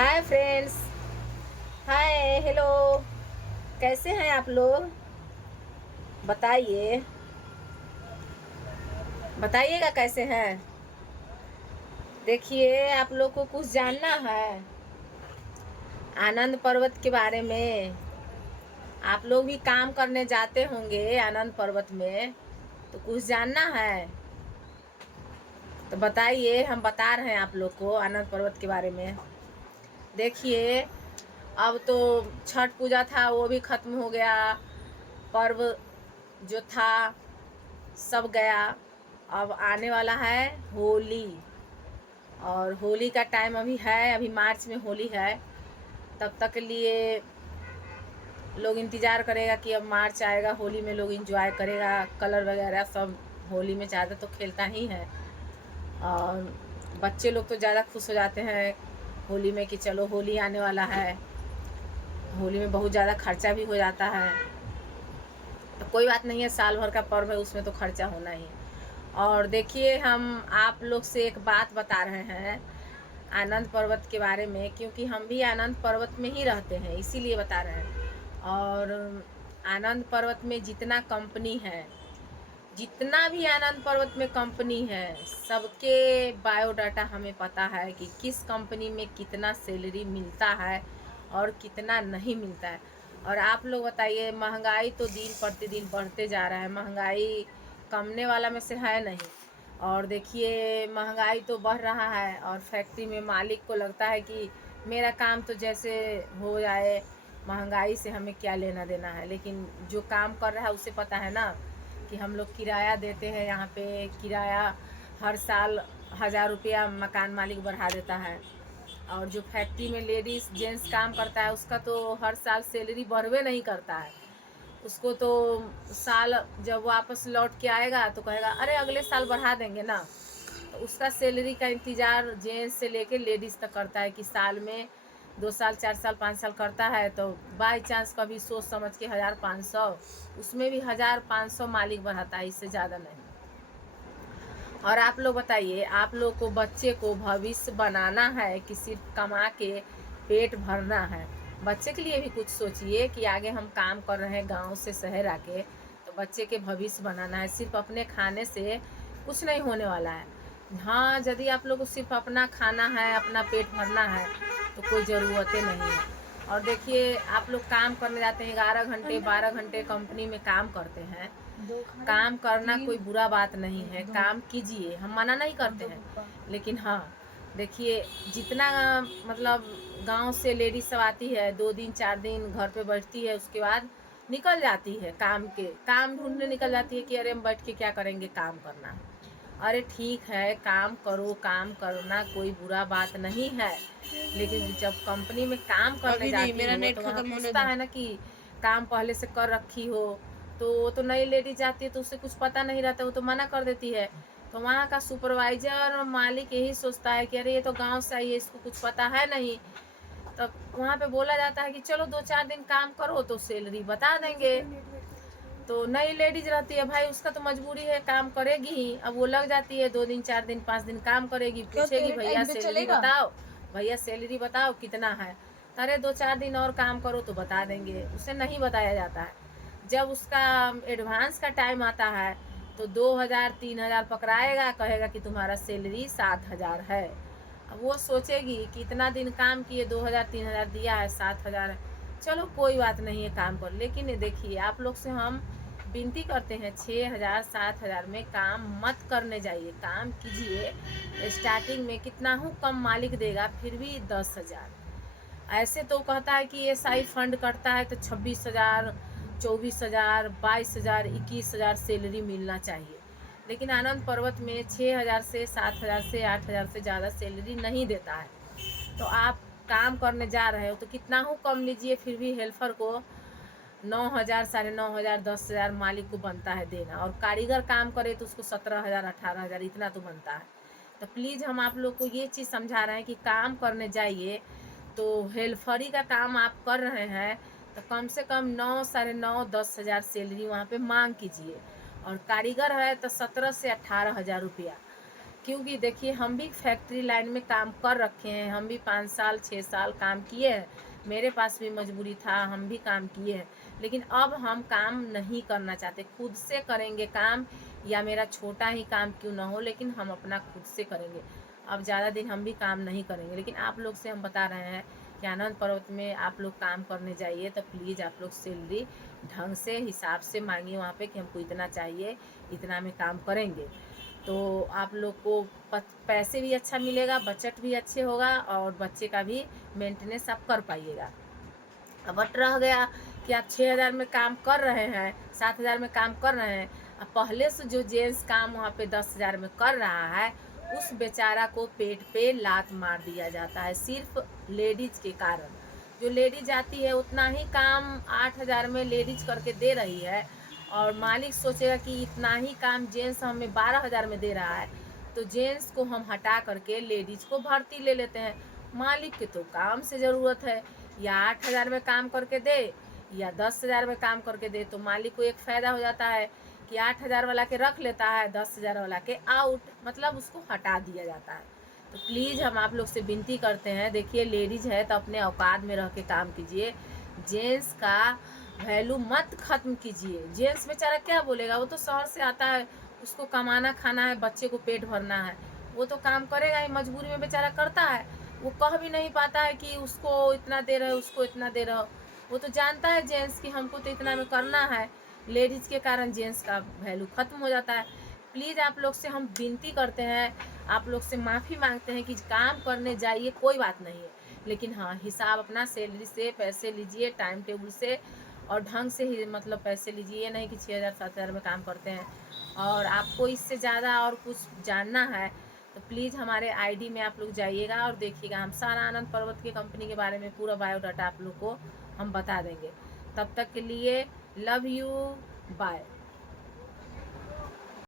Hi friends. Hi hello. कैसे हैं आप लोग? बताइए। बताइएगा कैसे हैं। देखिए, आप लोग को कुछ जानना है आनंद पर्वत के बारे में। आप लोग भी काम करने जाते होंगे आनंद पर्वत में, तो कुछ जानना है तो बताइए। हम बता रहे हैं आप लोग को आनंद पर्वत के बारे में। देखिए, अब तो छठ पूजा था वो भी खत्म हो गया। पर्व जो था सब गया। अब आने वाला है होली, और होली का टाइम अभी है, अभी मार्च में होली है। तब तक के लिए लोग इंतज़ार करेगा कि अब मार्च आएगा, होली में लोग इंजॉय करेगा, कलर वगैरह सब होली में ज़्यादा तो खेलता ही है। और बच्चे लोग तो ज़्यादा खुश हो जाते हैं होली में कि चलो होली आने वाला है। होली में बहुत ज़्यादा खर्चा भी हो जाता है, तो कोई बात नहीं है, साल भर का पर्व है, उसमें तो खर्चा होना ही। और देखिए, हम आप लोग से एक बात बता रहे हैं आनंद पर्वत के बारे में, क्योंकि हम भी आनंद पर्वत में ही रहते हैं, इसीलिए बता रहे हैं। और आनंद पर्वत में जितना कंपनी है, जितना भी आनंद पर्वत में कंपनी है, सबके बायोडाटा हमें पता है कि किस कंपनी में कितना सैलरी मिलता है और कितना नहीं मिलता है। और आप लोग बताइए, महंगाई तो दिन प्रतिदिन बढ़ते जा रहा है, महंगाई कमने वाला में से है नहीं। और देखिए, महंगाई तो बढ़ रहा है और फैक्ट्री में मालिक को लगता है कि मेरा काम तो जैसे हो जाए, महंगाई से हमें क्या लेना देना है। लेकिन जो काम कर रहा है उसे पता है ना कि हम लोग किराया देते हैं, यहाँ पे किराया हर साल 1000 रुपया मकान मालिक बढ़ा देता है। और जो फैक्ट्री में लेडीज़ जेंट्स काम करता है उसका तो हर साल सैलरी बढ़वे नहीं करता है। उसको तो साल जब वापस लौट के आएगा तो कहेगा अरे अगले साल बढ़ा देंगे ना। तो उसका सैलरी का इंतज़ार जेंट्स से लेके लेडीज़ तक करता है कि साल में 2 साल 4 साल 5 साल करता है, तो बाई चांस कभी सोच समझ के 1500, उसमें भी 1500 मालिक बढ़ाता है, इससे ज़्यादा नहीं। और आप लोग बताइए, आप लोग को बच्चे को भविष्य बनाना है कि सिर्फ कमा के पेट भरना है? बच्चे के लिए भी कुछ सोचिए कि आगे हम काम कर रहे हैं गांव से शहर आके, तो बच्चे के भविष्य बनाना है। सिर्फ अपने खाने से कुछ नहीं होने वाला है। हाँ, यदि आप लोग को सिर्फ अपना खाना है, अपना पेट भरना है, तो कोई ज़रूरतें नहीं है। और देखिए, आप लोग काम करने जाते हैं, 11 घंटे 12 घंटे कंपनी में काम करते हैं। काम करना कोई बुरा बात नहीं है, काम कीजिए, हम मना नहीं करते हैं। लेकिन हाँ, देखिए, जितना मतलब गांव से लेडीज सब आती है, 2 दिन 4 दिन घर पे बैठती है, उसके बाद निकल जाती है, काम ढूंढने निकल जाती है कि अरे हम बैठ के क्या करेंगे, काम करना है। अरे ठीक है, काम करो, काम करना कोई बुरा बात नहीं है। लेकिन जब कंपनी में काम करने जाती हो तो वहाँ पूछता है ना कि काम पहले से कर रखी हो। तो वो तो नई लेडी जाती है तो उसे कुछ पता नहीं रहता, वो तो मना कर देती है। तो वहाँ का सुपरवाइजर और मालिक यही सोचता है कि अरे ये तो गांव से आई है, इसको कुछ पता है नहीं। तब वहाँ पे बोला जाता है कि चलो 2 4 दिन काम करो तो सैलरी बता देंगे। तो नई लेडीज रहती है भाई, उसका तो मजबूरी है, काम करेगी ही। अब वो लग जाती है 2 दिन 4 दिन 5 दिन काम करेगी, पूछेगी भैया सैलरी बताओ, भैया सैलरी बताओ कितना है। अरे 2 4 दिन और काम करो तो बता देंगे, उसे नहीं बताया जाता है। जब उसका एडवांस का टाइम आता है तो 2000 3000 पकड़ाएगा, कहेगा कि तुम्हारा सैलरी 7000 है। अब वो सोचेगी कि इतना दिन काम किए, 2000 3000 दिया है, 7000 है, चलो कोई बात नहीं है, काम कर। लेकिन ये देखिए, आप लोग से हम विनती करते हैं, 6000 7000 में काम मत करने जाइए, काम कीजिए। स्टार्टिंग में कितना हूँ कम मालिक देगा, फिर भी 10,000। ऐसे तो कहता है कि SI फंड करता है तो 26,000 24,000 22,000 21,000 सैलरी मिलना चाहिए। लेकिन आनंद पर्वत में 6,000 से 7,000 से 8,000 से ज़्यादा सैलरी नहीं देता है। तो आप काम करने जा रहे हो तो कितना हो कम लीजिए, फिर भी हेल्पर को 9,000 9,500 10,000 मालिक को बनता है देना। और कारीगर काम करे तो उसको 17,000 18,000 इतना तो बनता है। तो प्लीज़ हम आप लोग को ये चीज़ समझा रहे हैं कि काम करने जाइए, तो हेल्परी का काम आप कर रहे हैं तो कम से कम 9 9,500 10,000 सैलरी वहाँ पे मांग कीजिए। और कारीगर है तो 17 से 18,000 रुपया। क्योंकि देखिए हम भी फैक्ट्री लाइन में काम कर रखे हैं, हम भी 5 साल 6 साल काम किए हैं, मेरे पास भी मजबूरी था, हम भी काम किए हैं। लेकिन अब हम काम नहीं करना चाहते, खुद से करेंगे काम, या मेरा छोटा ही काम क्यों ना हो लेकिन हम अपना खुद से करेंगे। अब ज़्यादा दिन हम भी काम नहीं करेंगे। लेकिन आप लोग से हम बता रहे हैं कि आनंद पर्वत में आप लोग काम करने जाइए तो प्लीज़ आप लोग सैलरी ढंग से हिसाब से मांगिए वहाँ पे कि हमको इतना चाहिए, इतना में काम करेंगे। तो आप लोग को पैसे भी अच्छा मिलेगा, बजट भी अच्छे होगा, और बच्चे का भी मेंटेनेंस आप कर पाइएगा। अब बट रह गया कि आप 6,000 में काम कर रहे हैं, 7,000 में काम कर रहे हैं, अब पहले से जो जेंट्स काम वहाँ पे 10,000 में कर रहा है, उस बेचारा को पेट पे लात मार दिया जाता है सिर्फ लेडीज के कारण। जो लेडीज आती है उतना ही काम 8,000 में लेडीज करके दे रही है, और मालिक सोचेगा कि इतना ही काम जेंट्स हमें 12,000 में दे रहा है, तो जेंट्स को हम हटा करके लेडीज को भर्ती ले लेते हैं। मालिक के तो काम से ज़रूरत है, या 8,000 में काम करके दे या 10,000 में काम करके दे, तो मालिक को एक फ़ायदा हो जाता है कि 8,000 वाला के रख लेता है, 10,000 वाला के आउट, मतलब उसको हटा दिया जाता है। तो प्लीज़ हम आप लोग से विनती करते हैं, देखिए लेडीज है तो अपने औकात में रह के काम कीजिए, जेंट्स का वैल्यू मत ख़त्म कीजिए। जेंट्स बेचारा क्या बोलेगा, वो तो शहर से आता है, उसको कमाना खाना है, बच्चे को पेट भरना है, वो तो काम करेगा ही, मजबूरी में बेचारा करता है। वो कह भी नहीं पाता है कि उसको इतना दे रहे हो, उसको इतना दे रहे हो। वो तो जानता है जेंट्स कि हमको तो इतना में करना है। लेडीज़ के कारण जेंट्स का वैल्यू ख़त्म हो जाता है। प्लीज़ आप लोग से हम विनती करते हैं, आप लोग से माफ़ी मांगते हैं कि काम करने जाइए, कोई बात नहीं है, लेकिन हाँ हिसाब अपना सैलरी से पैसे लीजिए, टाइम टेबल से और ढंग से ही मतलब पैसे लीजिए। ये नहीं कि 6,000 7,000 में काम करते हैं। और आपको इससे ज़्यादा और कुछ जानना है तो प्लीज़ हमारे आईडी में आप लोग जाइएगा और देखिएगा, हम सारा आनंद पर्वत की कंपनी के बारे में पूरा बायोडाटा आप लोग को हम बता देंगे। तब तक के लिए लव यू, बाय।